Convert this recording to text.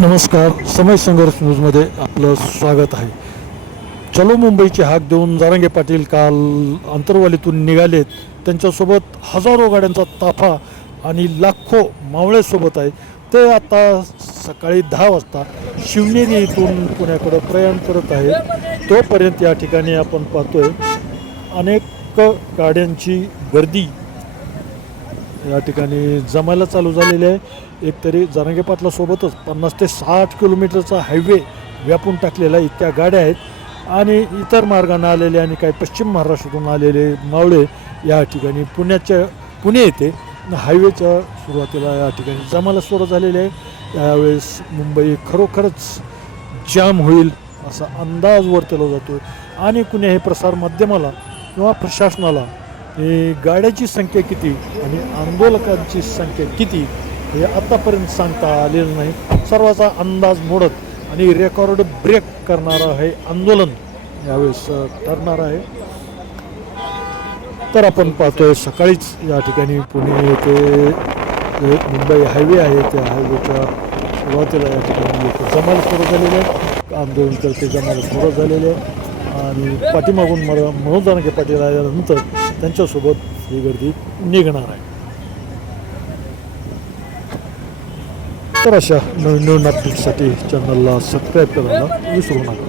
नमस्कार समय संघर्ष न्यूजमध्ये आपलं स्वागत आहे. चलो मुंबईची हाक देऊन जारंगे पाटील काल अंतरवालीतून निघालेत. त्यांच्यासोबत हजारो गाड्यांचा ताफा आणि लाखो मावळेसोबत आहे. ते आता सकाळी दहा वाजता शिवनेरी इथून पुण्याकडं प्रयाण करत आहे तोपर्यंत या ठिकाणी आपण पाहतोय अनेक गाड्यांची गर्दी या ठिकाणी जमायला चालू झालेले आहे. एकतरी जारंगे पाटलासोबतच पन्नास ते साठ किलोमीटरचा हायवे व्यापून टाकलेला इतक्या गाड्या आहेत. आणि इतर मार्गाने आलेले आणि काही पश्चिम महाराष्ट्रातून आलेले मावळे या ठिकाणी पुण्याच्या पुणे येथे हायवेच्या सुरुवातीला या ठिकाणी जमायला सुरू झालेले आहे. यावेळेस मुंबई खरोखरच जाम होईल असा अंदाज वर्तवला जातो आणि कुणी प्रसार माध्यमाला किंवा प्रशासनाला गाड्याची संख्या किती आणि आंदोलकांची संख्या किती हे आत्तापर्यंत सांगता आलेलं नाही. सर्वाचा अंदाज मोडत आणि रेकॉर्ड ब्रेक करणारं हे आंदोलन. यावेळेस ठरणार आहे. तर आपण पाहतोय सकाळीच या ठिकाणी पुणे येथे मुंबई हायवे आहे. त्या हायवेच्या सुरुवातीला या ठिकाणी लोक जमायला सुरू झालेले आहेत आंदोलनकर्ते जमायला सुरू झालेले आहे. आणि पाठीमागून मला मनोज दानके पाटील आल्यानंतर त्यांच्यासोबत ही गर्दी निघणार आहे. तर अशा नवीन नवीन अपडेटसाठी चॅनलला सबस्क्राईब करायला विसरू नका.